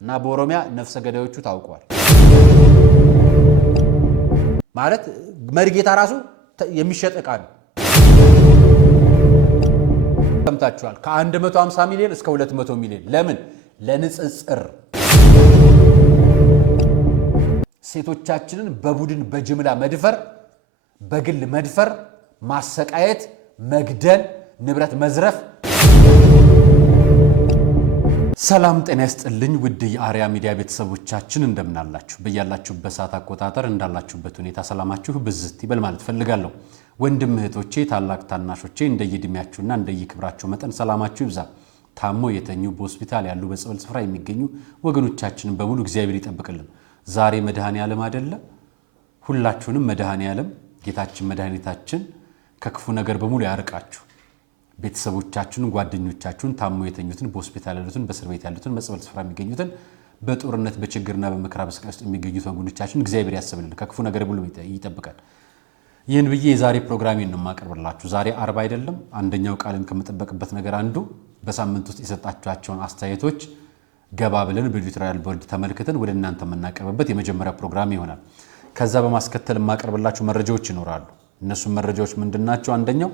እና በኦሮሚያ ነፍሰ ገዳዮቹ ታውቀዋል ማለት መርጌታ ራሱ የሚሸጥ ዕቃ ነው ሰምታችኋል ከ150 ሚሊዮን እስከ 200 ሚሊዮን ለምን ለንጽጽር ሴቶቻችንን በቡድን በጅምላ መድፈር በግል መድፈር ማሰቃየት መግደል ንብረት መዝረፍ ሰላም ጤና ይስጥልኝ ውድ የአርያ ሚዲያ ቤተሰቦቻችን እንደምናላችሁ በእያላችሁበት ሰዓት አቆጣጠር እንዳላችሁበት ሁኔታ ሰላማችሁ ብዝት ይበል ማለት ፈልጋለሁ ወንድም እህቶቼ ታላቅ ታናሾቼ እንደየድሚያችሁና እንደየክብራችሁ መጠን ሰላማችሁ ይብዛ ታሞ የተኙ በሆስፒታል ያሉ በጸበል ስፍራ የሚገኙ ወገኖቻችንን በሙሉ እግዚአብሔር ይጠብቅልን ዛሬ መድኃኔ ዓለም አይደለ ሁላችሁንም መድኃኔ ዓለም ጌታችን መድኃኒታችን ከክፉ ነገር በሙሉ ያርቃችሁ ቤተሰቦቻችሁን ጓደኞቻችሁን ታሞ የተኙትን በሆስፒታል ያሉትን በእስር ቤት ያሉትን በጸበል ስፍራ የሚገኙትን በጦርነት በችግርና በመከራ በስቃይ ውስጥ የሚገኙት ወገኖቻችንን እግዚአብሔር ያስብልን ከክፉ ነገር ሁሉ ይጠብቃል ይህን ብዬ የዛሬ ፕሮግራሜን ነው ማቀርብላችሁ ዛሬ አርብ አይደለም አንደኛው ቃልን ከመጠበቅበት ነገር አንዱ በሳምንት ውስጥ የሰጣችኋቸውን አስተያየቶች ገባ ብለን በኤዲቶሪያል ቦርድ ተመልክተን ወደ እናንተ መናቀርብበት የመጀመሪያ ፕሮግራም ይሆናል ከዛ በማስከተል ማቀርብላችሁ መረጃዎች ይኖራሉ እነሱ መረጃዎች ምንድናቸው አንደኛው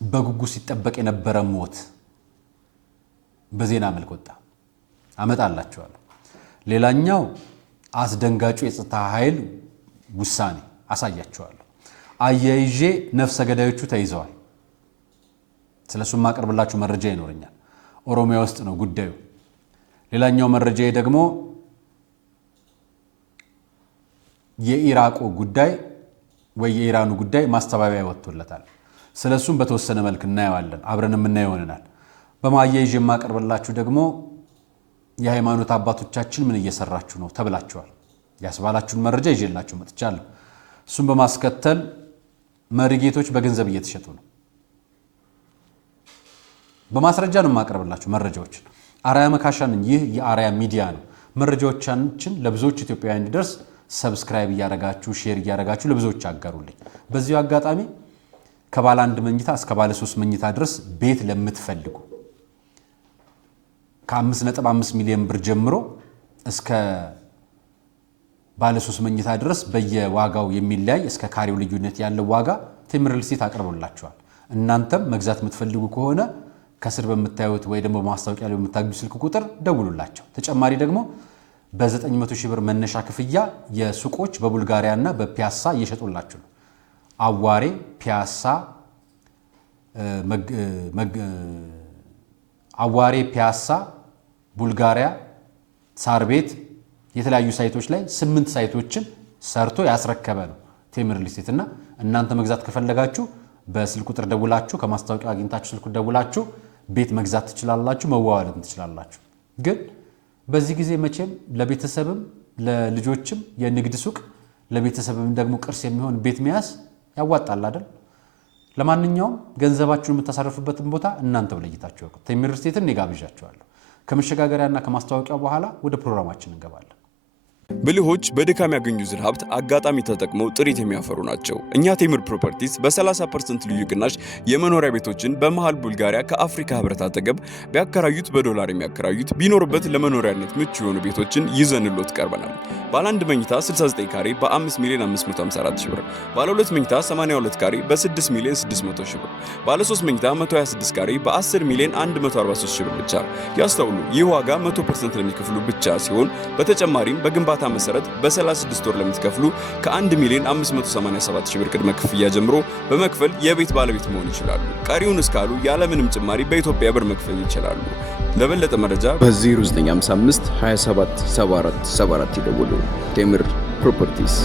በጉጉ ሲጠበቅ የነበረ ሞት በዜና መልክ ወጣ አመጣላችኋለሁ ሌላኛው አስደንጋጩ የጸጥታ ኃይል ውሳኔ አሳያችኋለሁ አያይዤ ነፍሰ ገዳዮቹ ተይዘዋል ስለሱ ማቀርብላችሁ መረጃ ይኖርኛል ኦሮሚያ ውስጥ ነው ጉዳዩ ሌላኛው መረጃ ደግሞ የኢራቁ ጉዳይ ወይ የኢራኑ ጉዳይ ማስተባበያ ወጥቶለታል ስለሱም በተወሰነ መልክ እናያለን አብረንም እናየውናል በማያይዤ ማቀርብላችሁ ደግሞ የሃይማኖት አባቶቻችን ምን እየሰራችሁ ነው ተብላችኋል ያስባላችሁን መረጃ ይዤላችሁ መጥቻለሁ እሱም በማስከተል መርጌቶች በገንዘብ እየተሸጡ ነው በማስረጃ ነው ማቀርብላችሁ መረጃዎች አርያ መካሻን ይህ የአርያ ሚዲያ ነው መረጃዎቻችን ለብዙዎች ኢትዮጵያውያን እንዲደርስ ሰብስክራይብ ያረጋችሁ ሼር ያረጋችሁ ለብዙዎች አጋሩልኝ በዚሁ አጋጣሚ ከባለ 1 መኝታ እስከ ባለ 3 መኝታ ድረስ ቤት ለምትፈልጉ ከ5.5 ሚሊዮን ብር ጀምሮ እስከ ባለ 3 መኝታ ድረስ በየዋጋው የሚለያይ እስከ ካሬው ልዩነት ያለው ዋጋ ቴምር ሪል ስቴት አቀርቦላችኋል እናንተም መግዛት የምትፈልጉ ከሆነ ከስር በመታዩት ወይ ደግሞ ማስታወቂያ ላይ በመታገኙ ስልክ ቁጥር ደውሉላቸው ተጨማሪ ደግሞ በ900 ሺህ ብር መነሻ ክፍያ የሱቆች በቡልጋሪያና በፒያሳ እየሸጡላችሁ ነው አዋሬ ፒያሳ አዋሬ ፒያሳ ቡልጋሪያ ሳር ቤት የተለያዩ ሳይቶች ላይ 8 ሳይቶችን ሰርቶ ያስረከበ ነው ቴምር ሪል ስቴት እና እናንተ መግዛት ከፈለጋችሁ በስልክ ቁጥር ደውላችሁ ከማስታወቂያ አግኝታችሁ ስልክ ደውላችሁ ቤት መግዛት ትችላላችሁ መዋዋልም ትችላላችሁ ግን በዚህ ጊዜ መቼም ለቤተሰብም ለልጆችም የንግድ ሱቅ ለቤተሰብም ደግሞ ቅርስ የሚሆን ቤት መያዝ ያዋጣል አይደል ለማንኛውም ገንዘባችሁን የምታሳርፉበትን ቦታ እናንተው ለይታችሁ ወቁ ቴምር ሪል ስቴትን ጋብዣችኋለሁ ከመሸጋገሪያና ከማስታወቂያው በኋላ ወደ ፕሮግራማችን እንገባለን ብልሆች በድካም ያገኙትን ሀብት አጋጣሚ ተጠቅመው ጥሪት የሚያፈሩ ናቸው። እኛ ቴምር ፕሮፐርቲስ በ30% ልዩ ቅናሽ የመኖሪያ ቤቶችን በመሃል ቡልጋሪያ ከአፍሪካ ህብረት አጠገብ ቢያከራዩት በዶላር የሚያከራዩት ቢኖርበት ለመኖሪያነት ምቹ የሆኑ ቤቶችን ይዘንሎት ቀርበናል። ባለ 1 መኝታ 69 ካሬ በ5 ሚሊዮን 554 ሺህ ብር፣ ባለ 2 መኝታ 82 ካሬ በ6 ሚሊዮን 600 ሺህ ብር፣ ባለ 3 መኝታ 126 ካሬ በ10 ሚሊዮን 143 ሺህ ብር ብቻ። ያስተውሉ፣ ይህ ዋጋ 100% ለሚከፍሉ ብቻ ሲሆን በተጨማሪም በግንባታ መሰረት በ36 ወር ለምትከፍሉ ከ1 ሚሊዮን 587 ሺህ ብር ቅድመ ክፍያ ጀምሮ በመክፈል የቤት ባለቤት መሆን ይችላሉ። ቀሪውን እስካሉ ያለምንም ጭማሪ በኢትዮጵያ ብር መክፈል ይችላሉ። ለበለጠ መረጃ በ0955 27 74 74 ይደውሉ። ቴምር ፕሮፐርቲስ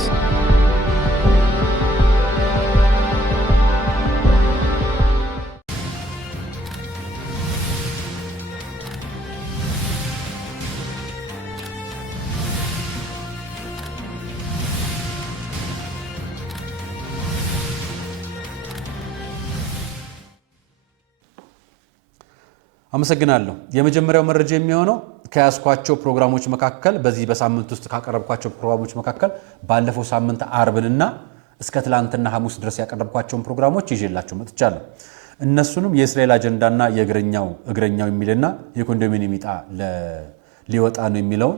አመሰግናለሁ የመጀመሪያው መረጃ የሚሆነው ከያስኳቸው ፕሮግራሞች መካከል በዚህ በሳምንት ውስጥ ካቀረብኳቸው ፕሮግራሞች መካከል ባለፈው ሳምንት አርብንና እስከ ትላንትና ሐሙስ ድረስ ያቀረብኳቸው ፕሮግራሞች ይዤላችሁ መጥቻለሁ እነሱንም የእስራኤል አጀንዳና እግረኛው የሚልና የኮንዶሚኒየም ዕጣ ሊወጣ ነው የሚለውን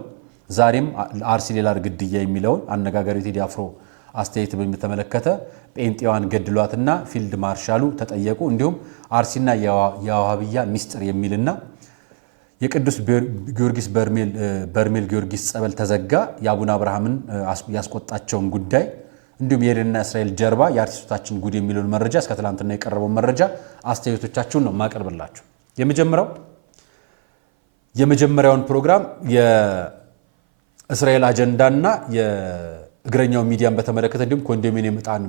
ዛሬም አርሲ ሌላ ግድያ የሚለውን አነጋጋሪ ቴዲ አፍሮ አስተያየት በሚተመለከተ ጴንጤዋን ገድሏትና ፊልድ ማርሻሉ ተጠየቁ። እንዲሁም አርሲና የዋሃብያ ሚስጥር የሚልና የቅዱስ ጊዮርጊስ በርሜል ጊዮርጊስ ጸበል ተዘጋ የአቡነ አብርሃምን ያስቆጣቸውን ጉዳይ እንዲሁም የኢራንና እስራኤል ጀርባ የአርቲስቶቻችን ጉድ የሚለውን መረጃ እስከ ትላንትና የቀረበው መረጃ አስተያየቶቻችሁን ነው ማቀርብላችሁ። የመጀመሪያውን ፕሮግራም የእስራኤል አጀንዳና የእግረኛው ሚዲያን በተመለከተ እንዲሁም ኮንዶሚኒየም ዕጣን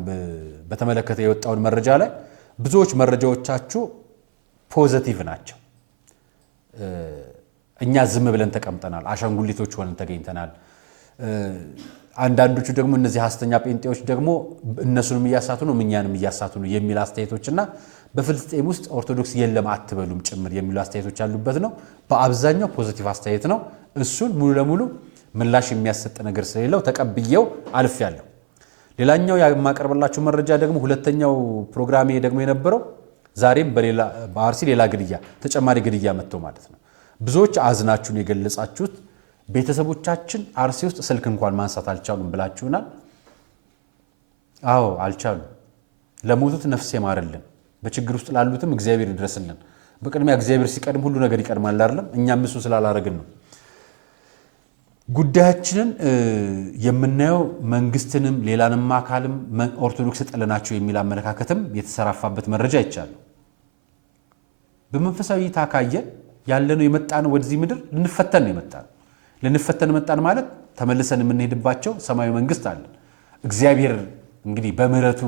በተመለከተ የወጣውን መረጃ ላይ ብዙዎች መረጃዎቻችሁ ፖዚቲቭ ናቸው። እኛ ዝም ብለን ተቀምጠናል፣ አሻንጉሊቶች ሆነን ተገኝተናል። አንዳንዶቹ ደግሞ እነዚህ ሐሰተኛ ጴንጤዎች ደግሞ እነሱንም እያሳቱ ነው እኛንም እያሳቱ ነው የሚል አስተያየቶችና በፍልስጤም ውስጥ ኦርቶዶክስ የለም አትበሉም ጭምር የሚሉ አስተያየቶች ያሉበት ነው። በአብዛኛው ፖዚቲቭ አስተያየት ነው። እሱን ሙሉ ለሙሉ ምላሽ የሚያሰጥ ነገር ስለሌለው ተቀብየው አልፌያለሁ። ሌላኛው የማቀርብላችሁ መረጃ ደግሞ ሁለተኛው ፕሮግራሜ ደግሞ የነበረው ዛሬም በአርሲ ሌላ ግድያ ተጨማሪ ግድያ መጥቶ ማለት ነው። ብዙዎች አዝናችሁን የገለጻችሁት ቤተሰቦቻችን አርሲ ውስጥ ስልክ እንኳን ማንሳት አልቻሉም ብላችሁናል። አዎ አልቻሉም። ለሞቱት ነፍስ ይማርልን፣ በችግር ውስጥ ላሉትም እግዚአብሔር ይድረስልን። በቅድሚያ እግዚአብሔር ሲቀድም ሁሉ ነገር ይቀድማል አይደለም? እኛም እሱ ስላላረግን ነው። ጉዳያችንን የምናየው መንግስትንም ሌላንም አካልም ኦርቶዶክስ ጠለናቸው የሚል አመለካከትም የተሰራፋበት መረጃ ይቻላል። በመንፈሳዊ ታካየን ያለነው የመጣነው ወደዚህ ምድር ልንፈተን ነው የመጣነው። ልንፈተን መጣን ማለት ተመልሰን የምንሄድባቸው ሰማያዊ መንግስት አለ። እግዚአብሔር እንግዲህ በምህረቱ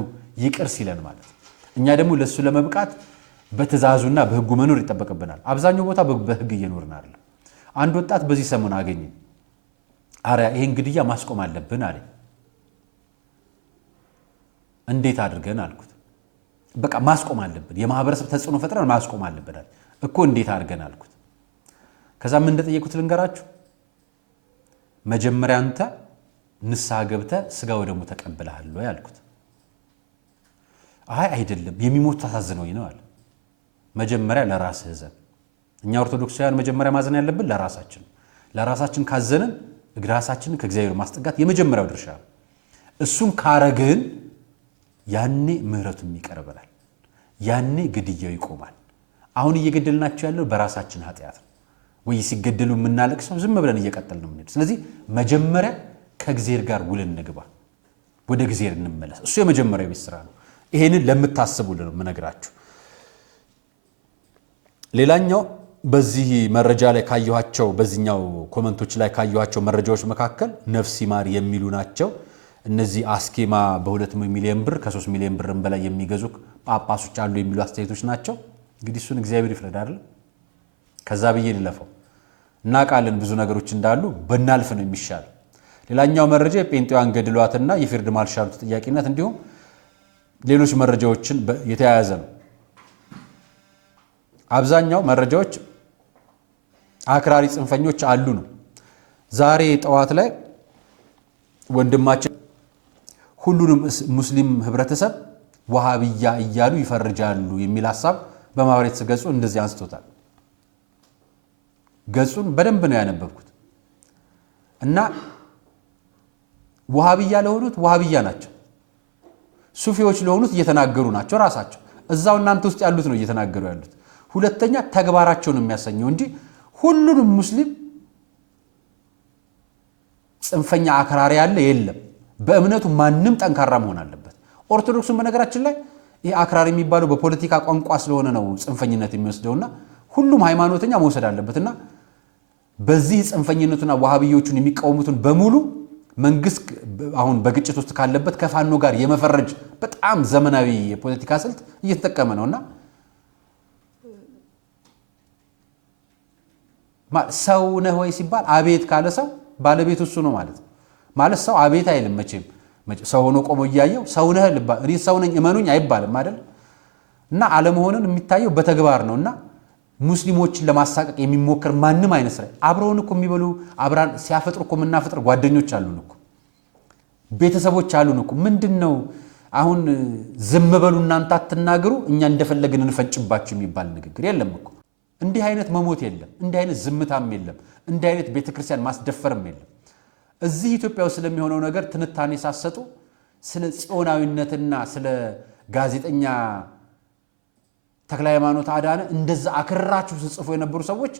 ይቅር ሲለን ማለት እኛ ደግሞ ለሱ ለመብቃት በትእዛዙና በህጉ መኖር ይጠበቅብናል። አብዛኛው ቦታ በህግ እየኖርን አይደለም። አንድ ወጣት በዚህ ሰሞን አገኘኝ። አረ ይሄን ግድያ ማስቆም አለብን አለ። እንዴት አድርገን አልኩት። በቃ ማስቆም አለብን፣ የማህበረሰብ ተጽዕኖ ፈጥረን ማስቆም አለብን አለ እኮ። እንዴት አድርገን አልኩት። ከዛ ምን እንደጠየቁት ልንገራችሁ። መጀመሪያ አንተ ንስሐ ገብተህ ስጋ ወደሙ ተቀብለሃል ወይ አልኩት። አይ አይደለም የሚሞት ታሳዝነውኝ ነው አለ። መጀመሪያ ለራስህ እዘን። እኛ ኦርቶዶክሳውያን መጀመሪያ ማዘን ያለብን ለራሳችን። ለራሳችን ካዘንን ራሳችንን ከእግዚአብሔር ማስጠጋት የመጀመሪያው ድርሻ ነው። እሱን ካረግን ያኔ ምህረቱም ይቀርበናል፣ ያኔ ግድያው ይቆማል። አሁን እየገደልናቸው ያለው በራሳችን ኃጢአት ነው ወይ ሲገደሉ የምናለቅሰው ዝም ብለን እየቀጠልን ነው የምንሄድ። ስለዚህ መጀመሪያ ከእግዚአብሔር ጋር ውል እንግባ፣ ወደ እግዚአብሔር እንመለስ። እሱ የመጀመሪያው ቤት ስራ ነው። ይሄንን ለምታስቡልን ነው የምነግራችሁ። ሌላኛው በዚህ መረጃ ላይ ካየኋቸው በዚህኛው ኮመንቶች ላይ ካየኋቸው መረጃዎች መካከል ነፍስ ይማር የሚሉ ናቸው። እነዚህ አስኬማ በ2 ሚሊዮን ብር ከ3 ሚሊዮን ብርም በላይ የሚገዙ ጳጳሶች አሉ የሚሉ አስተያየቶች ናቸው። እንግዲህ እሱን እግዚአብሔር ይፍረድ አይደል? ከዛ ብዬ ልለፈው። እናውቃለን ብዙ ነገሮች እንዳሉ በናልፍ ነው የሚሻል። ሌላኛው መረጃ የጴንጤዋን ገድሏትና የፊልድ ማርሻሉ ተጠያቂነት እንዲሁም ሌሎች መረጃዎችን የተያያዘ ነው። አብዛኛው መረጃዎች አክራሪ ጽንፈኞች አሉ ነው። ዛሬ ጠዋት ላይ ወንድማችን ሁሉንም ሙስሊም ህብረተሰብ ወሃብያ እያሉ ይፈርጃሉ የሚል ሐሳብ በማህበራዊ ገጹ እንደዚህ አንስቶታል። ገጹን በደንብ ነው ያነበብኩት እና ወሃብያ ለሆኑት ወሃብያ ናቸው፣ ሱፊዎች ለሆኑት እየተናገሩ ናቸው ራሳቸው። እዛው እናንተ ውስጥ ያሉት ነው እየተናገሩ ያሉት። ሁለተኛ ተግባራቸውን የሚያሰኘው እንጂ ሁሉንም ሙስሊም ጽንፈኛ አክራሪ ያለ የለም። በእምነቱ ማንም ጠንካራ መሆን አለበት። ኦርቶዶክሱን በነገራችን ላይ ይሄ አክራሪ የሚባለው በፖለቲካ ቋንቋ ስለሆነ ነው ጽንፈኝነት የሚወስደውና ሁሉም ሃይማኖተኛ መውሰድ አለበትና በዚህ ጽንፈኝነቱና ወሃቢዮቹን የሚቃወሙትን በሙሉ መንግስት አሁን በግጭት ውስጥ ካለበት ከፋኖ ጋር የመፈረጅ በጣም ዘመናዊ የፖለቲካ ስልት እየተጠቀመ ነውና ሰው ነህ ወይ ሲባል አቤት ካለ ሰው ባለቤቱ እሱ ነው ማለት ነው። ማለት ሰው አቤት አይልም መቼም ሰው ሆኖ ቆሞ እያየው ሰው ነህ ልባል እኔ ሰው ነኝ እመኑኝ አይባልም አይደል? እና አለመሆኑን የሚታየው በተግባር ነውና ሙስሊሞችን ለማሳቀቅ የሚሞክር ማንም አይነት ስራ አብረውን እኮ የሚበሉ አብራን ሲያፈጥሩ እኮ ምናፈጥር ጓደኞች አሉን እኮ ቤተሰቦች አሉን እኮ ምንድነው አሁን ዝም በሉ እናንተ አትናገሩ እኛ እንደፈለግን እንፈጭባችሁ የሚባል ንግግር የለም እኮ። እንዲህ አይነት መሞት የለም፣ እንዲህ አይነት ዝምታም የለም፣ እንዲህ አይነት ቤተክርስቲያን ማስደፈርም የለም። እዚህ ኢትዮጵያ ውስጥ ስለሚሆነው ነገር ትንታኔ ሳሰጡ ስለ ጽዮናዊነትና ስለ ጋዜጠኛ ተክለ ሃይማኖት አዳነ እንደዛ አክራችሁ ጽፎ የነበሩ ሰዎች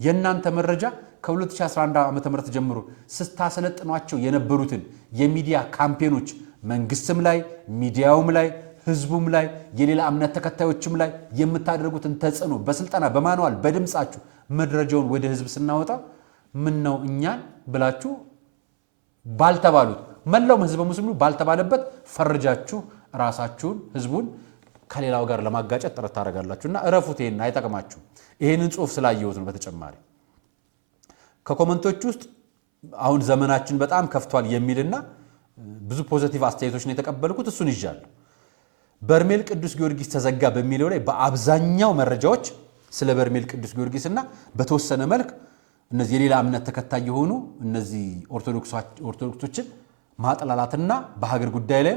የናንተ መረጃ ከ2011 ዓ.ም ጀምሮ ስታሰለጥኗቸው የነበሩትን የሚዲያ ካምፔኖች መንግስትም ላይ ሚዲያውም ላይ ህዝቡም ላይ የሌላ እምነት ተከታዮችም ላይ የምታደርጉትን ተጽዕኖ በስልጠና በማንዋል በድምጻችሁ መድረጃውን ወደ ህዝብ ስናወጣ ምን ነው እኛን ብላችሁ ባልተባሉት መላው ህዝብ ሙስሊሙ ባልተባለበት ፈርጃችሁ ራሳችሁን ህዝቡን ከሌላው ጋር ለማጋጨት ጥረት ታደርጋላችሁና እረፉት። ይሄን አይጠቅማችሁ። ይሄንን ጽሁፍ ስላየሁት ነው። በተጨማሪ ከኮሜንቶች ውስጥ አሁን ዘመናችን በጣም ከፍቷል የሚልና ብዙ ፖዚቲቭ አስተያየቶች ነው የተቀበልኩት። እሱን ይዣለሁ። በርሜል ቅዱስ ጊዮርጊስ ተዘጋ በሚለው ላይ በአብዛኛው መረጃዎች ስለ በርሜል ቅዱስ ጊዮርጊስና በተወሰነ መልክ እነዚህ የሌላ እምነት ተከታይ የሆኑ እነዚህ ኦርቶዶክሶችን ማጥላላትና በሀገር ጉዳይ ላይ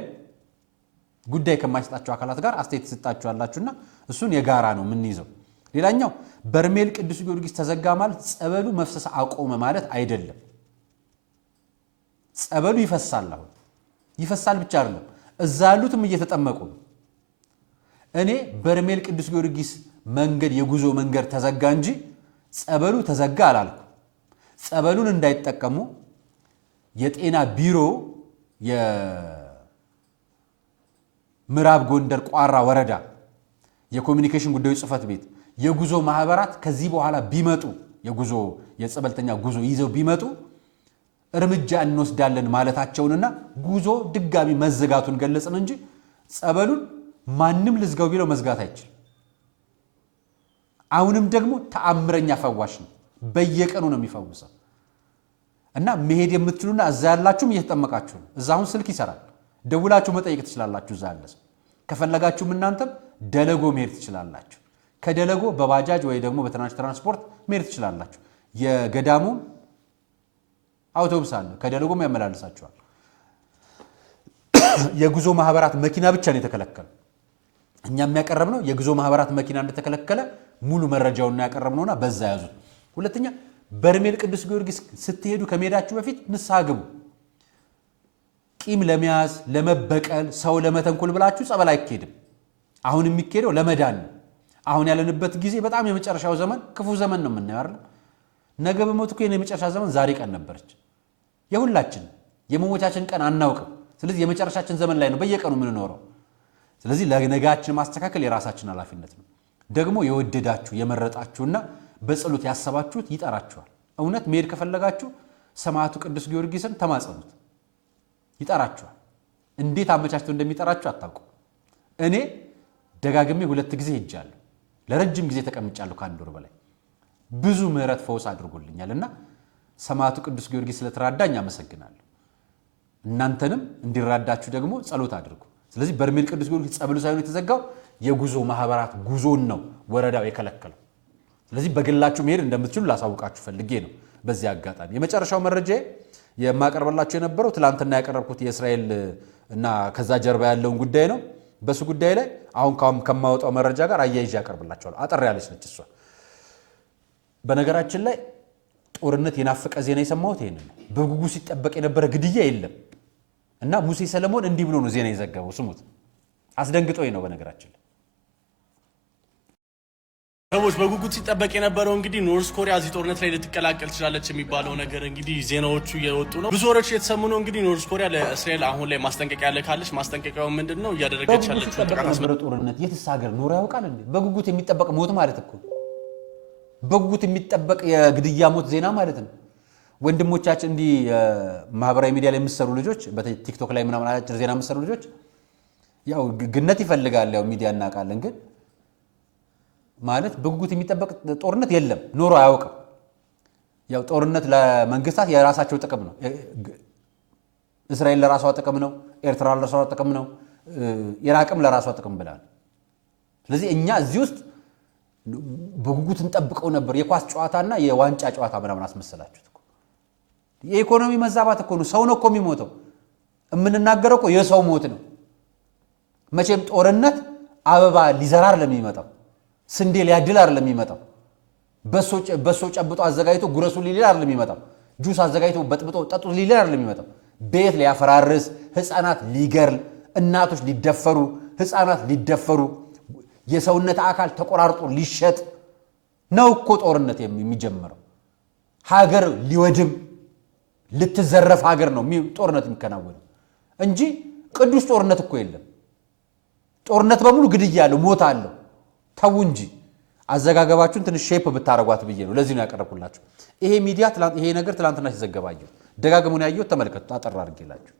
ጉዳይ ከማይሰጣቸው አካላት ጋር አስተያየት ተሰጣችሁ ያላችሁና እሱን የጋራ ነው ምን ይዘው። ሌላኛው በርሜል ቅዱስ ጊዮርጊስ ተዘጋ ማለት ጸበሉ መፍሰስ አቆመ ማለት አይደለም። ጸበሉ ይፈሳል፣ አሁን ይፈሳል ብቻ አይደለም እዛ ያሉትም እየተጠመቁ ነው። እኔ በርሜል ቅዱስ ጊዮርጊስ መንገድ የጉዞ መንገድ ተዘጋ እንጂ ጸበሉ ተዘጋ አላልኩ። ጸበሉን እንዳይጠቀሙ የጤና ቢሮ የምዕራብ ጎንደር ቋራ ወረዳ የኮሚኒኬሽን ጉዳዮች ጽህፈት ቤት የጉዞ ማህበራት ከዚህ በኋላ ቢመጡ የጉዞ የጸበልተኛ ጉዞ ይዘው ቢመጡ እርምጃ እንወስዳለን ማለታቸውንና ጉዞ ድጋሚ መዘጋቱን ገለጽን እንጂ ጸበሉን ማንም ልዝጋው ቢለው መዝጋት አይችል። አሁንም ደግሞ ተአምረኛ ፈዋሽ ነው፣ በየቀኑ ነው የሚፈውሰው። እና መሄድ የምትችሉና እዛ ያላችሁም እየተጠመቃችሁ ነው። እዛ አሁን ስልክ ይሰራል፣ ደውላችሁ መጠየቅ ትችላላችሁ። እዛ ያለ ሰው ከፈለጋችሁም እናንተም ደለጎ መሄድ ትችላላችሁ። ከደለጎ በባጃጅ ወይ ደግሞ በትራንስፖርት መሄድ ትችላላችሁ። የገዳሙ አውቶቡስ አለ፣ ከደለጎም ያመላልሳችኋል። የጉዞ ማህበራት መኪና ብቻ ነው የተከለከለው። እኛ የሚያቀርብነው የጉዞ ማህበራት መኪና እንደተከለከለ ሙሉ መረጃውን ያቀርብነውና በዛ ያዙት። ሁለተኛ በርሜል ቅዱስ ጊዮርጊስ ስትሄዱ ከመሄዳችሁ በፊት ንስሐ ግቡ። ቂም ለመያዝ ለመበቀል ሰው ለመተንኮል ብላችሁ ጸበል አይኬድም። አሁን የሚኬደው ለመዳን ነው። አሁን ያለንበት ጊዜ በጣም የመጨረሻው ዘመን ክፉ ዘመን ነው የምናየው አይደል? ነገ በሞት እኮ የመጨረሻ ዘመን ዛሬ ቀን ነበረች። የሁላችን የመሞቻችን ቀን አናውቅም። ስለዚህ የመጨረሻችን ዘመን ላይ ነው በየቀኑ የምንኖረው። ስለዚህ ለነጋችን ማስተካከል የራሳችን ኃላፊነት ነው። ደግሞ የወደዳችሁ የመረጣችሁና በጸሎት ያሰባችሁት ይጠራችኋል። እውነት መሄድ ከፈለጋችሁ ሰማዕቱ ቅዱስ ጊዮርጊስን ተማጸኑት፣ ይጠራችኋል። እንዴት አመቻችቶ እንደሚጠራችሁ አታውቁም። እኔ ደጋግሜ 2 ጊዜ ሄጃለሁ። ለረጅም ጊዜ ተቀምጫለሁ፣ ከአንድ ወር በላይ ብዙ ምህረት ፈውስ አድርጎልኛልና ሰማዕቱ ቅዱስ ጊዮርጊስ ስለተራዳኝ አመሰግናለሁ። እናንተንም እንዲራዳችሁ ደግሞ ጸሎት አድርጉ። ስለዚህ በርሜል ቅዱስ ጊዮርጊስ ጸበሉ ሳይሆን የተዘጋው የጉዞ ማህበራት ጉዞን ነው ወረዳው የከለከለው። ስለዚህ በግላችሁ መሄድ እንደምትችሉ ላሳውቃችሁ ፈልጌ ነው። በዚህ አጋጣሚ የመጨረሻው መረጃ የማቀርበላችሁ የነበረው ትላንትና ያቀረብኩት የእስራኤል እና ከዛ ጀርባ ያለውን ጉዳይ ነው። በሱ ጉዳይ ላይ አሁን ከማወጣው መረጃ ጋር አያይዤ ያቀርብላችኋለሁ። አጠር ያለች ነች እሷ። በነገራችን ላይ ጦርነት የናፈቀ ዜና የሰማሁት ይሄንን ነው። በጉጉት ሲጠበቅ የነበረ ግድያ የለም እና ሙሴ ሰለሞን እንዲህ ብሎ ነው ዜና የዘገበው። ስሙት። አስደንግጦኝ ነው በነገራችን ላይ ሰዎች በጉጉት ሲጠበቅ የነበረው እንግዲህ ኖርዝ ኮሪያ እዚህ ጦርነት ላይ ልትቀላቀል ትችላለች የሚባለው ነገር እንግዲህ ዜናዎቹ እየወጡ ነው። ብዙ ወሬዎች የተሰሙ ነው። እንግዲህ ኖርዝ ኮሪያ ለእስራኤል አሁን ላይ ማስጠንቀቂያ ልካለች። ማስጠንቀቂያው ምንድነው? እያደረገች ያለችው ጥቃት ጦርነት የትስ ሀገር ኖሮ ያውቃል እንዴ? በጉጉት የሚጠበቅ ሞት ማለት እኮ በጉጉት የሚጠበቅ የግድያ ሞት ዜና ማለት ነው። ወንድሞቻችን እንዲህ ማህበራዊ ሚዲያ ላይ የሚሰሩ ልጆች በቲክቶክ ላይ ምናምን አጭር ዜና የሚሰሩ ልጆች ያው ግነት ይፈልጋል። ያው ሚዲያ እናውቃለን ግን ማለት በጉጉት የሚጠበቅ ጦርነት የለም፣ ኖሮ አያውቅም። ያው ጦርነት ለመንግስታት የራሳቸው ጥቅም ነው። እስራኤል ለራሷ ጥቅም ነው፣ ኤርትራ ለራሷ ጥቅም ነው፣ ኢራቅም ለራሷ ጥቅም ብላል። ስለዚህ እኛ እዚህ ውስጥ በጉጉት እንጠብቀው ነበር። የኳስ ጨዋታና የዋንጫ ጨዋታ ምናምን አስመሰላችሁት እኮ። የኢኮኖሚ መዛባት እኮ ነው። ሰው ነው እኮ የሚሞተው። የምንናገረው እኮ የሰው ሞት ነው። መቼም ጦርነት አበባ ሊዘራ አይደለም የሚመጣው፣ ስንዴ ሊያድል አይደለም የሚመጣው፣ በሶ ጨብጦ አዘጋጅቶ ጉረሱ ሊል አይደለም የሚመጣው፣ ጁስ አዘጋጅቶ በጥብጦ ጠጡ ሊል አይደለም የሚመጣው። ቤት ሊያፈራርስ፣ ህፃናት ሊገርል፣ እናቶች ሊደፈሩ፣ ህፃናት ሊደፈሩ፣ የሰውነት አካል ተቆራርጦ ሊሸጥ ነው እኮ ጦርነት የሚጀምረው። ሀገር ሊወድም ልትዘረፍ ሀገር ነው ጦርነት የሚከናወነው እንጂ ቅዱስ ጦርነት እኮ የለም። ጦርነት በሙሉ ግድያ አለው፣ ሞት አለው። ተው እንጂ አዘጋገባችሁን ትንሽ ሼፕ ብታረጓት ብዬ ነው። ለዚህ ነው ያቀረብኩላችሁ። ይሄ ሚዲያ ይሄ ነገር ትላንትና ሲዘገባየው ደጋግሙን ያየሁት ተመልከቱ። አጠራ አድርጌላችሁ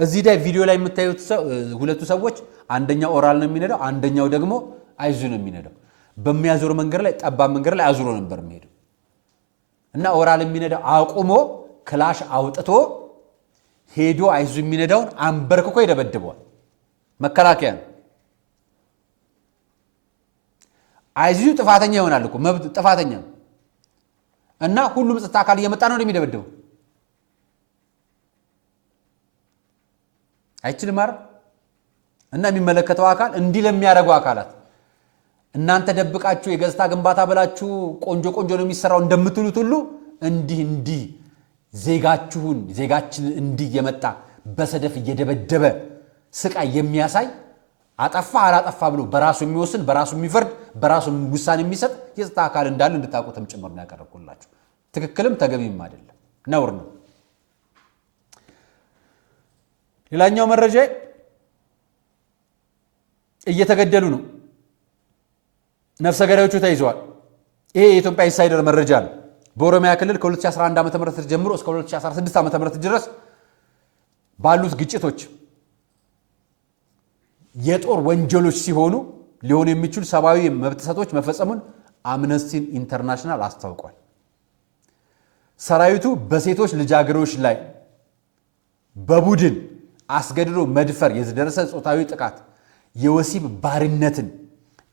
እዚህ ላይ ቪዲዮ ላይ የምታዩት ሁለቱ ሰዎች አንደኛው ኦራል ነው የሚነዳው፣ አንደኛው ደግሞ አይዙ ነው የሚነዳው። በሚያዞር መንገድ ላይ ጠባብ መንገድ ላይ አዙሮ ነበር የሚሄደው እና ኦራል የሚነዳው አቁሞ ክላሽ አውጥቶ ሄዶ አይዙ የሚነዳውን አንበርክኮ ይደበድበዋል። መከላከያ ነው። አይዙ ጥፋተኛ ይሆናል እኮ መብት ጥፋተኛ ነው እና ሁሉም ጸጥታ አካል እየመጣ ነው የሚደበድበው። አይችልም አይደል? እና የሚመለከተው አካል እንዲህ ለሚያደርጉ አካላት እናንተ ደብቃችሁ የገጽታ ግንባታ ብላችሁ ቆንጆ ነው የሚሰራው እንደምትሉት ሁሉ እንዲህ ዜጋችን እንዲህ የመጣ በሰደፍ እየደበደበ ስቃይ የሚያሳይ አጠፋ አላጠፋ ብሎ በራሱ የሚወስን በራሱ የሚፈርድ በራሱ ውሳኔ የሚሰጥ የጸጥታ አካል እንዳለ እንድታውቁትም ጭምር ነው ያቀረብኩላችሁ። ትክክልም ተገቢም አይደለም፣ ነውር ነው። ሌላኛው መረጃ እየተገደሉ ነው፣ ነፍሰ ገዳዮቹ ተይዘዋል። ይሄ የኢትዮጵያ ኢንሳይደር መረጃ ነው። በኦሮሚያ ክልል ከ2011 ዓ.ም ጀምሮ እስከ 2016 ዓ.ም ድረስ ባሉት ግጭቶች የጦር ወንጀሎች ሊሆኑ የሚችሉ ሰብአዊ መብት ጥሰቶች መፈጸሙን አምነስቲ ኢንተርናሽናል አስታውቋል። ሰራዊቱ በሴቶች ልጃገረዶች ላይ በቡድን አስገድዶ መድፈር፣ የደረሰ ጾታዊ ጥቃት፣ የወሲብ ባርነትን፣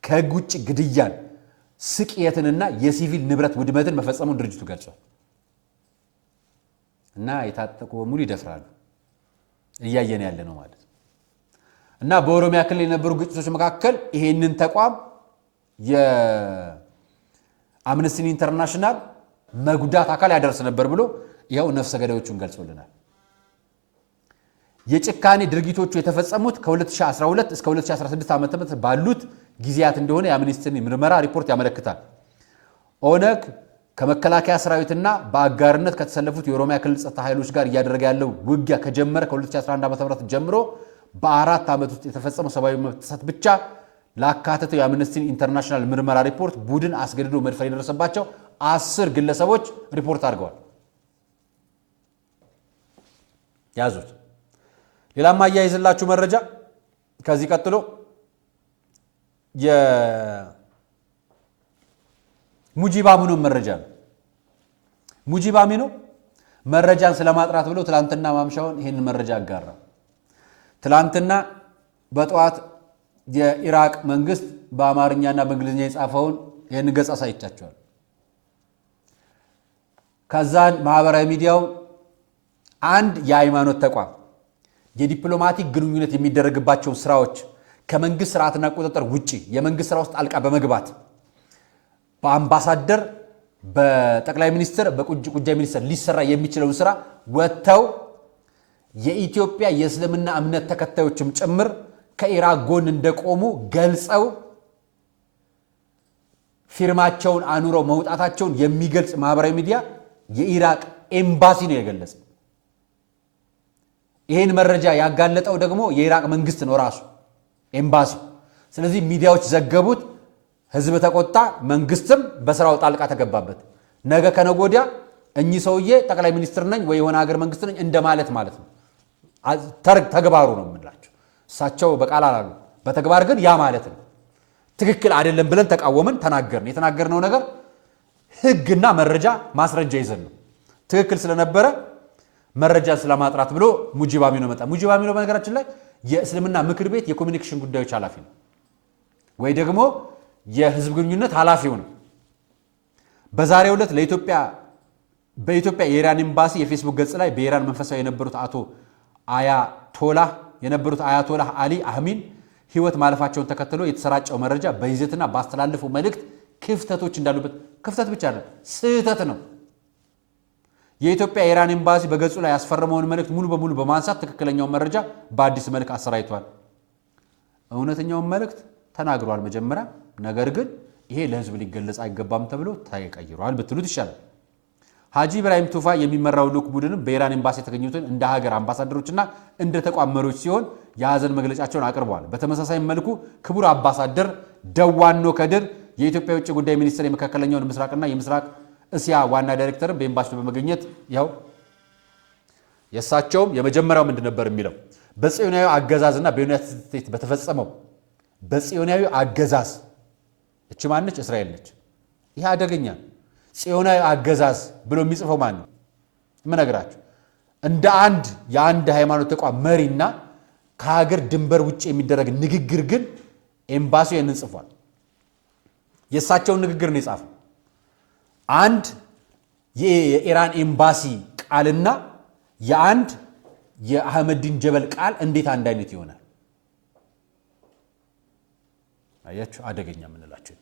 ከህግ ውጭ ግድያን፣ ስቅየትንና የሲቪል ንብረት ውድመትን መፈጸሙን ድርጅቱ ገልጿል። እና የታጠቁ በሙሉ ይደፍራሉ፣ እያየን ያለ ነው ማለት ነው። እና በኦሮሚያ ክልል የነበሩ ግጭቶች መካከል ይሄንን ተቋም የአምነስቲ ኢንተርናሽናል መጉዳት አካል ያደርስ ነበር ብሎ ይኸው ነፍሰ ገዳዮቹን ገልጾልናል። የጭካኔ ድርጊቶቹ የተፈጸሙት ከ2012 እስከ 2016 ዓ.ም ባሉት ጊዜያት እንደሆነ የአምነስቲ ምርመራ ሪፖርት ያመለክታል። ኦነግ ከመከላከያ ሰራዊትና በአጋርነት ከተሰለፉት የኦሮሚያ ክልል ጸጥታ ኃይሎች ጋር እያደረገ ያለው ውጊያ ከጀመረ ከ2011 ዓ.ም ጀምሮ በ4 ዓመት ውስጥ የተፈጸመው ሰብአዊ መብት ጥሰት ብቻ ላካተተው የአምነስቲ ኢንተርናሽናል ምርመራ ሪፖርት ቡድን አስገድዶ መድፈር የደረሰባቸው 10 ግለሰቦች ሪፖርት አድርገዋል። ያዙት። ሌላም አያይዝላችሁ መረጃ ከዚህ ቀጥሎ የሙጂብ አሚኖ መረጃ ነው። ሙጂብ አሚኖ መረጃን ስለማጥራት ብሎ ትላንትና ማምሻውን ይህን መረጃ አጋራ። ትላንትና በጠዋት የኢራቅ መንግስት በአማርኛና በእንግሊዝኛ የጻፈውን ይህን ገጽ አሳይቻቸዋል። ከዛን ማህበራዊ ሚዲያው አንድ የሃይማኖት ተቋም የዲፕሎማቲክ ግንኙነት የሚደረግባቸውን ስራዎች ከመንግስት ስርዓትና ቁጥጥር ውጪ የመንግስት ስራ ውስጥ አልቃ በመግባት በአምባሳደር፣ በጠቅላይ ሚኒስትር፣ በውጭ ጉዳይ ሚኒስትር ሊሰራ የሚችለውን ስራ ወጥተው የኢትዮጵያ የእስልምና እምነት ተከታዮችም ጭምር ከኢራቅ ጎን እንደቆሙ ገልጸው ፊርማቸውን አኑረው መውጣታቸውን የሚገልጽ ማህበራዊ ሚዲያ የኢራቅ ኤምባሲ ነው የገለጸው። ይህን መረጃ ያጋለጠው ደግሞ የኢራቅ መንግስት ነው ራሱ ኤምባሲ። ስለዚህ ሚዲያዎች ዘገቡት፣ ህዝብ ተቆጣ፣ መንግስትም በስራው ጣልቃ ተገባበት። ነገ ከነጎዲያ እኚህ ሰውዬ ጠቅላይ ሚኒስትር ነኝ ወይ የሆነ ሀገር መንግስት ነኝ እንደማለት ማለት ነው። ተግባሩ ነው የምንላቸው። እሳቸው በቃል አላሉ፣ በተግባር ግን ያ ማለት ነው። ትክክል አይደለም ብለን ተቃወምን፣ ተናገርን። የተናገርነው ነገር ህግና መረጃ ማስረጃ ይዘን ነው። ትክክል ስለነበረ መረጃ ስለማጥራት ብሎ ሙጂብ አሚኖ መጣ። ሙጂብ አሚኖ በነገራችን ላይ የእስልምና ምክር ቤት የኮሚኒኬሽን ጉዳዮች ኃላፊ ነው ወይ ደግሞ የህዝብ ግንኙነት ኃላፊው ነው። በዛሬው ዕለት ለኢትዮጵያ በኢትዮጵያ የኢራን ኤምባሲ የፌስቡክ ገጽ ላይ በኢራን መንፈሳዊ የነበሩት አያቶላህ አሊ አህሚን ህይወት ማለፋቸውን ተከትሎ የተሰራጨው መረጃ በይዘትና ባስተላለፈው መልእክት ክፍተቶች እንዳሉበት ክፍተት ብቻ አይደለም ስህተት ነው። የኢትዮጵያ የኢራን ኤምባሲ በገጹ ላይ ያስፈረመውን መልእክት ሙሉ በሙሉ በማንሳት ትክክለኛውን መረጃ በአዲስ መልክ አሰራይቷል። እውነተኛውን መልእክት ተናግሯል መጀመሪያ፣ ነገር ግን ይሄ ለህዝብ ሊገለጽ አይገባም ተብሎ ተቀይሯል ብትሉት ይሻላል። ሀጂ ኢብራሂም ቱፋ የሚመራው ልዑክ ቡድን በኢራን ኤምባሲ የተገኙትን እንደ ሀገር አምባሳደሮችና እንደ ተቋም መሪዎች ሲሆን የሀዘን መግለጫቸውን አቅርበዋል። በተመሳሳይ መልኩ ክቡር አምባሳደር ደዋኖ ከድር የኢትዮጵያ የውጭ ጉዳይ ሚኒስቴር የመካከለኛውን ምስራቅና የምስራቅ እስያ ዋና ዳይሬክተር በኤምባሲው በመገኘት ያው የእሳቸውም የመጀመሪያው ምንድን ነበር የሚለው በጽዮናዊ አገዛዝና በዩናይትድ ስቴትስ በተፈጸመው በጽዮናዊ አገዛዝ እቺ ማነች? እስራኤል ነች። ይሄ አደገኛ ጽዮናዊ አገዛዝ ብሎ የሚጽፈው ማን ነው? የምነግራችሁ እንደ የአንድ ሃይማኖት ተቋም መሪና ከሀገር ድንበር ውጭ የሚደረግ ንግግር ግን ኤምባሲው ይህንን ጽፏል። የእሳቸውን ንግግር ነው የጻፈው። አንድ የኢራን ኤምባሲ ቃልና የአህመዲን ጀበል ቃል እንዴት አንድ አይነት ይሆናል? አያችሁ፣ አደገኛ የምንላቸው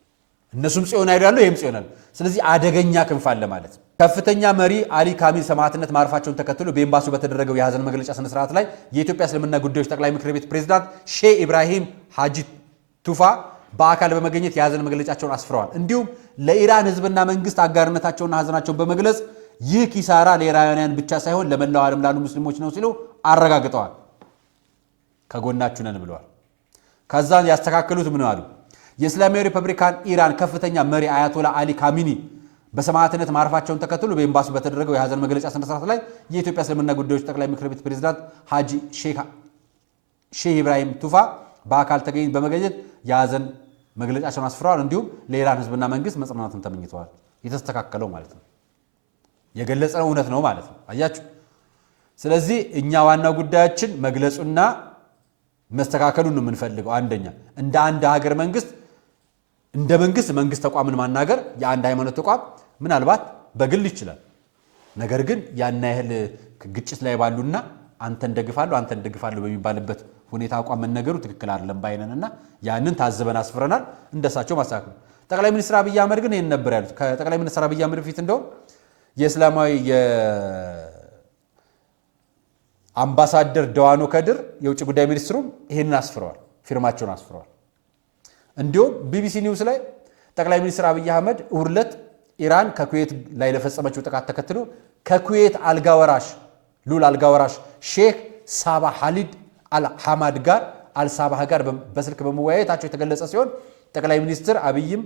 እነሱም ጽዮን አይደሉ፣ ይሄም ጽዮን አይደሉ። ስለዚህ አደገኛ ክንፍ አለ ማለት ነው። ከፍተኛ መሪ አሊ ካሚል ሰማዕትነት ማረፋቸውን ተከትሎ በኤምባሲው በተደረገው የሀዘን መግለጫ ስነ ስርዓት ላይ የኢትዮጵያ እስልምና ጉዳዮች ጠቅላይ ምክር ቤት ፕሬዝዳንት ሼህ ኢብራሂም ሀጂ ቱፋ በአካል በመገኘት የሀዘን መግለጫቸውን አስፍረዋል። እንዲሁም ለኢራን ህዝብና መንግስት አጋርነታቸውና ሀዘናቸውን በመግለጽ ይህ ኪሳራ ለኢራናውያን ብቻ ሳይሆን ለመላው ዓለም ላሉ ሙስሊሞች ነው ሲሉ አረጋግጠዋል። ከጎናችሁ ነን ብለዋል። ከዛን ያስተካከሉት ምን አሉ? የእስላማዊ ሪፐብሊካን ኢራን ከፍተኛ መሪ አያቶላ አሊ ካሚኒ በሰማዕትነት ማረፋቸውን ተከትሎ በኤምባሲው በተደረገው የሀዘን መግለጫ ስነ ስርዓት ላይ የኢትዮጵያ እስልምና ጉዳዮች ጠቅላይ ምክር ቤት ፕሬዝዳንት ሀጂ ሼህ ኢብራሂም ቱፋ በአካል በመገኘት የሀዘን መግለጫቸውን አስፍረዋል። እንዲሁም ለኢራን ህዝብና መንግስት መጽናናትን ተመኝተዋል። የተስተካከለው ማለት ነው፣ የገለጸው እውነት ነው ማለት ነው። አያችሁ። ስለዚህ እኛ ዋናው ጉዳያችን መግለጹና መስተካከሉን ነው የምንፈልገው። አንደኛ እንደ አንድ ሀገር እንደ መንግስት ተቋምን ማናገር የአንድ ሃይማኖት ተቋም ምናልባት በግል ይችላል። ነገር ግን ያን ያህል ግጭት ላይ ባሉና አንተን ደግፋለሁ በሚባልበት ሁኔታ አቋም መነገሩ ትክክል አይደለም ባይነንና ያንን ታዝበን አስፍረናል። እንደሳቸው ማስተካከል። ጠቅላይ ሚኒስትር አብይ አህመድ ግን ይሄን ነበር ያሉት። ከጠቅላይ ሚኒስትር አብይ አህመድ ፊት እንደው የእስላማዊ አምባሳደር ደዋኖ ከድር የውጭ ጉዳይ ሚኒስትሩም ይሄንን አስፍረዋል፣ ፊርማቸውን አስፍረዋል። እንዲሁም ቢቢሲ ኒውስ ላይ ጠቅላይ ሚኒስትር አብይ አህመድ እሁድ ዕለት ኢራን ከኩዌት ላይ ለፈጸመችው ጥቃት ተከትሎ ከኩዌት ሉል አልጋ ወራሽ ሼክ ሳባ ሐሊድ አልሐማድ ጋር አልሳባህ ጋር በስልክ በመወያየታቸው የተገለጸ ሲሆን ጠቅላይ ሚኒስትር አብይም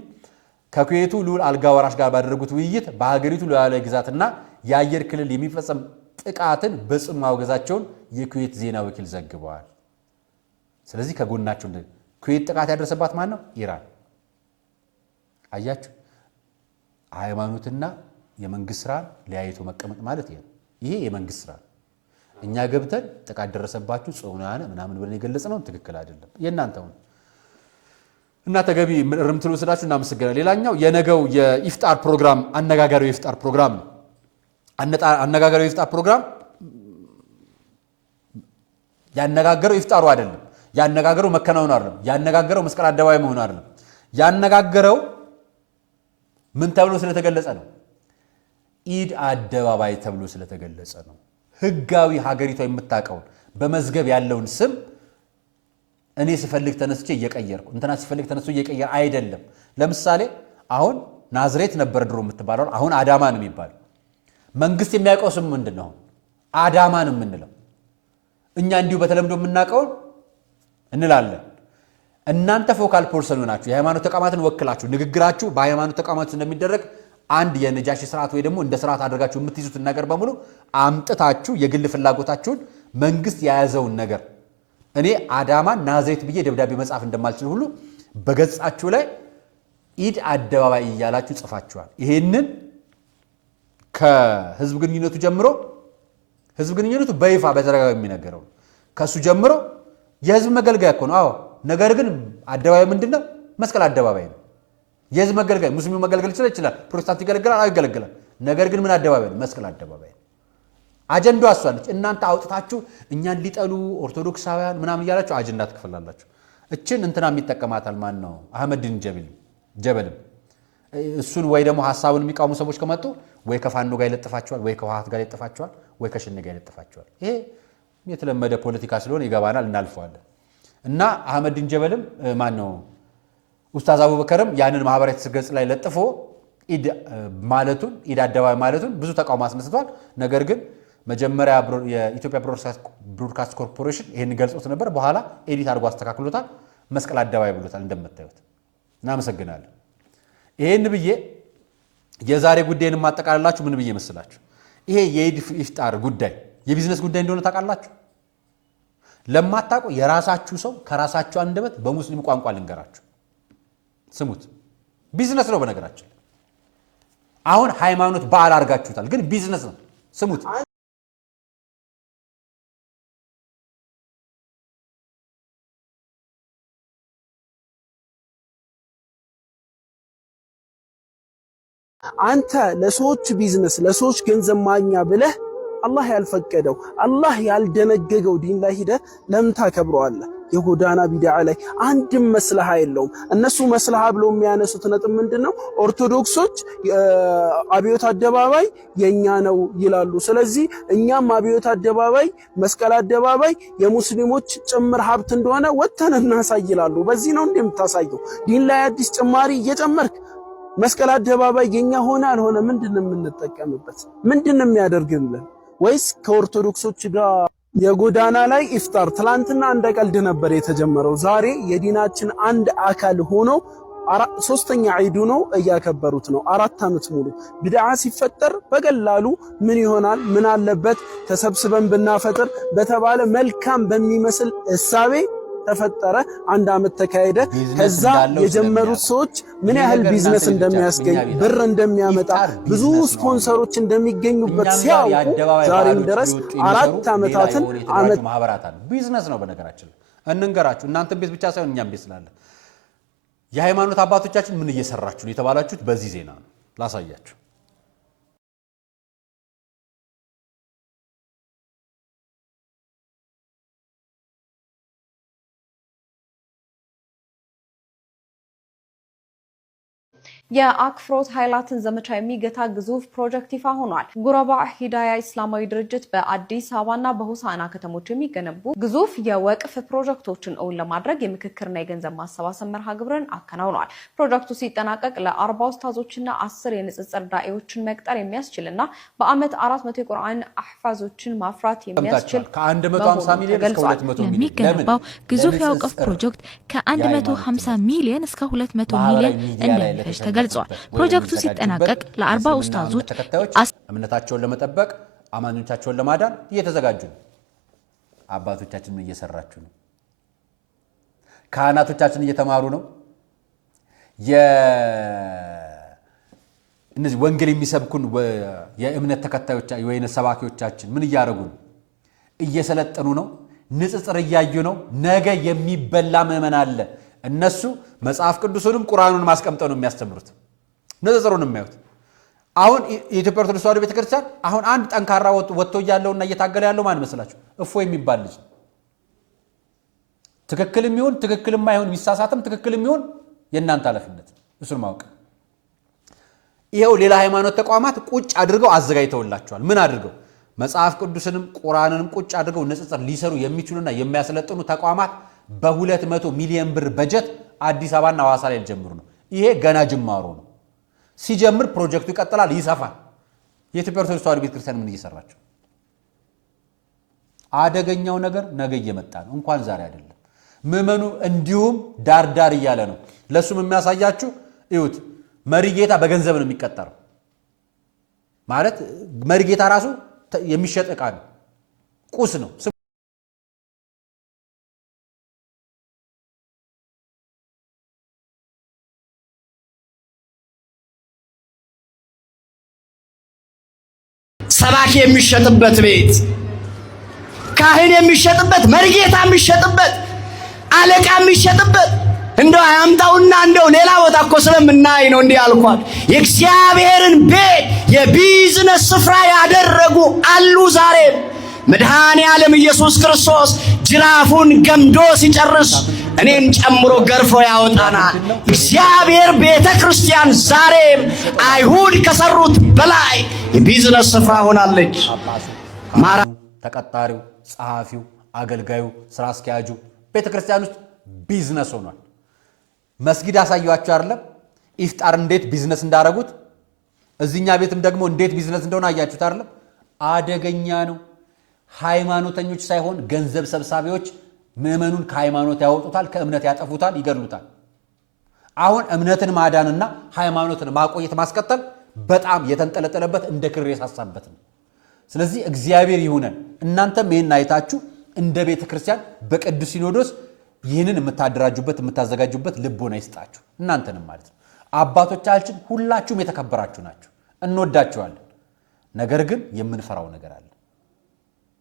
ከኩዌቱ ሉል አልጋ ወራሽ ጋር ባደረጉት ውይይት በሀገሪቱ ሉዓላዊ ግዛትና የአየር ክልል የሚፈጸም ጥቃትን በጽኑ ማውገዛቸውን የኩዌት ዜና ወኪል ዘግበዋል። ስለዚህ ከጎናቸው ኩዌት ጥቃት ያደረሰባት ማን ነው? ኢራን። አያችሁ፣ ሃይማኖትና የመንግስት ስራ ለያይቶ መቀመጥ ማለት ይሄ የመንግስት ስራ። እኛ ገብተን ጥቃት ደረሰባችሁ ጽኑዓን ምናምን ብለን የገለጽነው ትክክል አይደለም። የእናንተው እና ተገቢ እርምት ወስዳችሁ እናመሰግናለን። ሌላኛው የነገው የኢፍጣር ፕሮግራም አነጋጋሪው የኢፍጣር ፕሮግራም ነው። አነጋጋሪው የኢፍጣር ፕሮግራም ያነጋገረው ኢፍጣሩ አይደለም። ያነጋገረው መከናወኑ አይደለም። ያነጋገረው መስቀል አደባባይ መሆኑ አይደለም። ያነጋገረው ምን ተብሎ ስለተገለጸ ነው? ኢድ አደባባይ ተብሎ ስለተገለጸ ነው። ህጋዊ ሀገሪቷ የምታውቀውን በመዝገብ ያለውን ስም እኔ ሲፈልግ ተነስቼ እየቀየርኩ እንትና ሲፈልግ ተነስቶ እየቀየር አይደለም። ለምሳሌ አሁን ናዝሬት ነበር ድሮ የምትባለው፣ አሁን አዳማ ነው የሚባለው። መንግስት የሚያውቀው ስም ምንድን ነው? አዳማ ነው የምንለው። እኛ እንዲሁ በተለምዶ የምናውቀውን እንላለን። እናንተ ፎካል ፐርሰን ናችሁ። የሃይማኖት ተቋማትን ወክላችሁ ንግግራችሁ በሃይማኖት ተቋማት እንደሚደረግ አንድ የነጃሺ ስርዓት ወይ ደግሞ እንደ ስርዓት አድርጋችሁ የምትይዙትን ነገር በሙሉ አምጥታችሁ የግል ፍላጎታችሁን መንግስት የያዘውን ነገር እኔ አዳማ ናዝሬት ብዬ ደብዳቤ መጻፍ እንደማልችል ሁሉ በገጻችሁ ላይ ኢድ አደባባይ እያላችሁ ጽፋችኋል። ይሄንን ከህዝብ ግንኙነቱ ጀምሮ ህዝብ ግንኙነቱ በይፋ በተደጋጋሚ የሚነገረው ከሱ ጀምሮ የህዝብ መገልገያ እኮ ነው። አዎ፣ ነገር ግን አደባባይ ምንድነው? መስቀል አደባባይ ነው። የህዝብ መገልገያ ሙስሊሙ መገልገል ይችላል፣ ፕሮቴስታንት ይገለግላል፣ አይገለግላል። ነገር ግን ምን አደባባይ ነው? መስቀል አደባባይ ነው። አጀንዳው አሷለች። እናንተ አውጥታችሁ እኛን ሊጠሉ ኦርቶዶክሳውያን ምናምን እያላችሁ አጀንዳ ትከፍላላችሁ። እችን እንትና የሚጠቀማታል ማን ነው? አህመድን ጀበልም እሱን ወይ ደግሞ ሐሳቡን የሚቃወሙ ሰዎች ከመጡ ወይ ከፋኖ ጋር ይለጥፋቸዋል፣ ወይ ከዋሃት ጋር ይለጥፋቸዋል፣ ወይ ከሽነ ጋር ይለጥፋቸዋል። ይሄ የተለመደ ፖለቲካ ስለሆነ ይገባናል፣ እናልፈዋለን። እና አህመድን ጀበልም ማን ነው ኡስታዝ አቡበከርም ያንን ማህበራዊ ትስስር ገጽ ላይ ለጥፎ ኢድ አደባባይ ማለቱን ብዙ ተቃውሞ አስነስቷል። ነገር ግን መጀመሪያ የኢትዮጵያ ብሮድካስት ኮርፖሬሽን ይሄን ገልጾት ነበር። በኋላ ኤዲት አድርጎ አስተካክሎታል። መስቀል አደባባይ ብሎታል እንደምታዩት። እናመሰግናለን። ይሄን ብዬ የዛሬ ጉዳይን ማጠቃለላችሁ ምን ብዬ መስላችሁ? ይሄ የኢድ ኢፍጣር ጉዳይ የቢዝነስ ጉዳይ እንደሆነ ታውቃላችሁ? ለማታውቁ የራሳችሁ ሰው ከራሳችሁ አንደበት በሙስሊም ቋንቋ ልንገራችሁ፣ ስሙት። ቢዝነስ ነው በነገራችን። አሁን ሃይማኖት በዓል አድርጋችሁታል፣ ግን ቢዝነስ ነው። ስሙት። አንተ ለሰዎች ቢዝነስ ለሰዎች ገንዘብ ማግኛ ብለህ አላህ ያልፈቀደው አላህ ያልደነገገው ዲን ላይ ሄደህ ለምን ታከብረዋለህ? የጎዳና ቢድዓ ላይ አንድም መስለሃ የለውም። እነሱ መስለሃ ብለው የሚያነሱት ነጥብ ምንድነው? ኦርቶዶክሶች አብዮት አደባባይ የኛ ነው ይላሉ። ስለዚህ እኛም አብዮት አደባባይ መስቀል አደባባይ የሙስሊሞች ጭምር ሀብት እንደሆነ ወተን እናሳይላሉ። በዚህ ነው እንደምታሳየው ዲን ላይ አዲስ ጭማሪ እየጨመርክ መስቀል አደባባይ የኛ ሆነ አልሆነ ምንድነው የምንጠቀምበት? ምንድነው የሚያደርግልን? ወይስ ከኦርቶዶክሶች ጋር የጎዳና ላይ ኢፍጣር ትላንትና እንደ ቀልድ ነበር የተጀመረው። ዛሬ የዲናችን አንድ አካል ሆኖ ሶስተኛ ዒዱ ነው እያከበሩት ነው። 4 ዓመት ሙሉ ቢድዓ ሲፈጠር በቀላሉ ምን ይሆናል ምን አለበት ተሰብስበን ብናፈጥር በተባለ መልካም በሚመስል እሳቤ ተፈጠረ። 1 ዓመት ተካሄደ። ከዛ የጀመሩት ሰዎች ምን ያህል ቢዝነስ እንደሚያስገኝ ብር እንደሚያመጣ ብዙ ስፖንሰሮች እንደሚገኙበት ሲያውቁ ዛሬም ድረስ 4 ዓመታትን አመት ማህበራት አሉ። ቢዝነስ ነው በነገራችን። እንንገራችሁ እናንተ ቤት ብቻ ሳይሆን እኛም ቤት ስላለ የሃይማኖት አባቶቻችን ምን እየሰራችሁ የተባላችሁት በዚህ ዜና ነው። ላሳያችሁ። የአክፍሮት ኃይላትን ዘመቻ የሚገታ ግዙፍ ፕሮጀክት ይፋ ሆኗል። ጉረባዕ ሂዳያ ኢስላማዊ ድርጅት በአዲስ አበባና በሆሳዕና ከተሞች የሚገነቡ ግዙፍ የወቅፍ ፕሮጀክቶችን እውን ለማድረግ የምክክርና የገንዘብ ማሰባሰብ መርሃ ግብርን አከናውኗል። ፕሮጀክቱ ሲጠናቀቅ ለ40 ኡስታዞችና 10 የንጽጽር ዳኢዎችን መቅጠር የሚያስችልና በአመት 400 የቁርአን አህፋዞችን ማፍራት የሚያስችል ከ150 ሚሊዮን እስከ 200 ሚሊዮን የሚገነባው ግዙፍ የወቅፍ ፕሮጀክት ከ150 ሚሊዮን እስከ 200 ሚሊዮን እንደሚፈጅ ገልጿል። ፕሮጀክቱ ሲጠናቀቅ ለ40 ኡስታዞች እምነታቸውን ለመጠበቅ አማኞቻቸውን ለማዳን እየተዘጋጁ ነው። አባቶቻችን ምን እየሰራችሁ ነው? ካህናቶቻችን እየተማሩ ነው። እነዚህ ወንጌል የሚሰብኩን የእምነት ተከታዮች ወይነ ሰባኪዎቻችን ምን እያደረጉ ነው? እየሰለጠኑ ነው። ንጽጽር እያዩ ነው። ነገ የሚበላ ምዕመን አለ። እነሱ መጽሐፍ ቅዱስንም ቁርአኑን ማስቀምጠው ነው የሚያስተምሩት። ንጽጽሩን የሚያዩት አሁን የኢትዮጵያ ኦርቶዶክስ ተዋሕዶ ቤተክርስቲያን አሁን አንድ ጠንካራ ወጥቶ ያለውና እየታገለ ያለው ማን መስላችሁ? እፎይ የሚባል ልጅ። ትክክልም ይሁን ትክክልም አይሁን የሚሳሳትም ትክክልም ይሁን የእናንተ ኃላፊነት እሱን ማወቅ። ይሄው ሌላ ሃይማኖት ተቋማት ቁጭ አድርገው አዘጋጅተውላቸዋል። ምን አድርገው? መጽሐፍ ቅዱስንም ቁርአንንም ቁጭ አድርገው ንጽጽር ሊሰሩ የሚችሉና የሚያሰለጥኑ ተቋማት በ200 ሚሊዮን ብር በጀት አዲስ አበባና ሐዋሳ ላይ ሊጀምሩ ነው። ይሄ ገና ጅማሮ ነው። ሲጀምር ፕሮጀክቱ ይቀጥላል፣ ይሰፋል። የኢትዮጵያ ኦርቶዶክስ ተዋሕዶ ቤተክርስቲያን ምን እየሰራችሁ? አደገኛው ነገር ነገ እየመጣ ነው። እንኳን ዛሬ አይደለም። ምዕመኑ እንዲሁም ዳርዳር እያለ ነው። ለሱም የሚያሳያችሁ እዩት። መሪጌታ በገንዘብ ነው የሚቀጠረው። ማለት መሪጌታ ራሱ የሚሸጥ ዕቃ ነው፣ ቁስ ነው። ሰባኪ የሚሸጥበት ቤት፣ ካህን የሚሸጥበት፣ መሪጌታ የሚሸጥበት፣ አለቃ የሚሸጥበት፣ እንደው አያምጣውና እንደው ሌላ ቦታ እኮ ስለምናይ ነው እንዲህ ያልኳት። የእግዚአብሔርን ቤት የቢዝነስ ስፍራ ያደረጉ አሉ። ዛሬ መድኃኔ ዓለም ኢየሱስ ክርስቶስ ጅራፉን ገምዶ ሲጨርስ እኔን ጨምሮ ገርፎ ያወጣናል። እግዚአብሔር ቤተ ክርስቲያን ዛሬም አይሁድ ከሰሩት በላይ የቢዝነስ ስፍራ ሆናለች። ተቀጣሪው፣ ጸሐፊው፣ አገልጋዩ፣ ስራ አስኪያጁ ቤተ ክርስቲያን ውስጥ ቢዝነስ ሆኗል። መስጊድ አሳያችሁ አይደለም? ኢፍጣር እንዴት ቢዝነስ እንዳረጉት እዚህኛ ቤትም ደግሞ እንዴት ቢዝነስ እንደሆነ አያችሁት አይደለም? አደገኛ ነው። ሃይማኖተኞች ሳይሆን ገንዘብ ሰብሳቢዎች ምዕመኑን ከሃይማኖት ያወጡታል፣ ከእምነት ያጠፉታል፣ ይገድሉታል። አሁን እምነትን ማዳንና ሃይማኖትን ማቆየት ማስቀጠል በጣም የተንጠለጠለበት እንደ ክር የሳሳበት ነው። ስለዚህ እግዚአብሔር ይሁነን። እናንተም ይህን አይታችሁ እንደ ቤተ ክርስቲያን በቅዱስ ሲኖዶስ ይህንን የምታደራጁበት የምታዘጋጁበት ልቦና ይስጣችሁ። እናንተንም ማለት ነው። አባቶቻችን ሁላችሁም የተከበራችሁ ናችሁ፣ እንወዳችኋለን። ነገር ግን የምንፈራው ነገር አለ።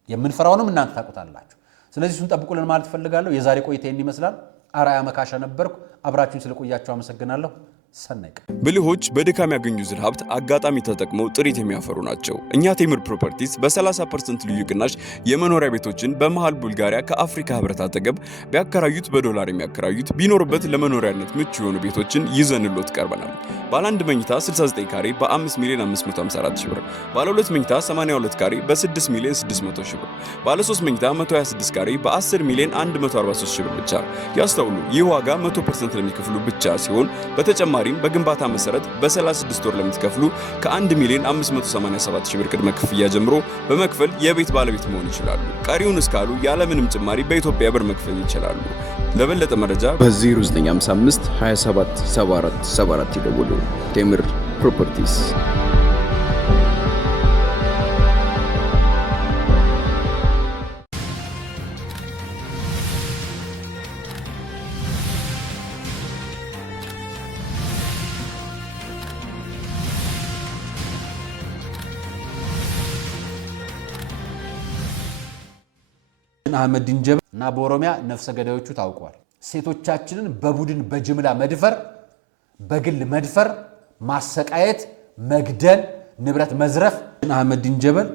የምንፈራውንም እናንተ ታውቁታላችሁ። ስለዚህ እሱን ጠብቁልን ማለት ፈልጋለሁ። የዛሬ ቆይታ ይህን ይመስላል። አርአያ መካሻ ነበርኩ። አብራችሁን ስለቆያችሁ አመሰግናለሁ። ሰነቀ ብልሆች በድካም ያገኙትን ሀብት አጋጣሚ ተጠቅመው ጥሪት የሚያፈሩ ናቸው። እኛ ቴምር ፕሮፐርቲስ በ30% ልዩ ቅናሽ የመኖሪያ ቤቶችን በመሃል ቡልጋሪያ ከአፍሪካ ህብረት አጠገብ ቢያከራዩት በዶላር የሚያከራዩት ቢኖርበት ለመኖሪያነት ምቹ የሆኑ ቤቶችን ይዘንሎት ቀርበናል። ባለ 1 መኝታ 69 ካሬ በ5 ሚሊዮን 554 ሺህ ብር፣ ባለ 2 መኝታ 82 ካሬ በ6 ሚሊዮን 600 ሺህ ብር፣ ባለ 3 መኝታ 126 ካሬ በ10 ሚሊዮን 143 ሺህ ብር ብቻ። ያስተውሉ፣ ይህ ዋጋ 100% ለሚከፍሉ ብቻ ሲሆን በተጨማሪም በግንባታ መሰረት በ36 ወር ለምትከፍሉ ከ1 ሚሊዮን 587 ሺህ ብር ቅድመ ክፍያ ጀምሮ በመክፈል የቤት ባለቤት መሆን ይችላሉ። ቀሪውን እስካሉ ያለምንም ጭማሪ በኢትዮጵያ ብር መክፈል ይችላሉ። ለበለጠ መረጃ በ0955 27 74 74 ይደውሉ። ቴምር ፕሮፐርቲስ። አህመዲን ጀበል እና በኦሮሚያ ነፍሰ ገዳዮቹ ታውቀዋል። ሴቶቻችንን በቡድን በጅምላ መድፈር፣ በግል መድፈር፣ ማሰቃየት፣ መግደል፣ ንብረት መዝረፍ አህመዲን ጀበል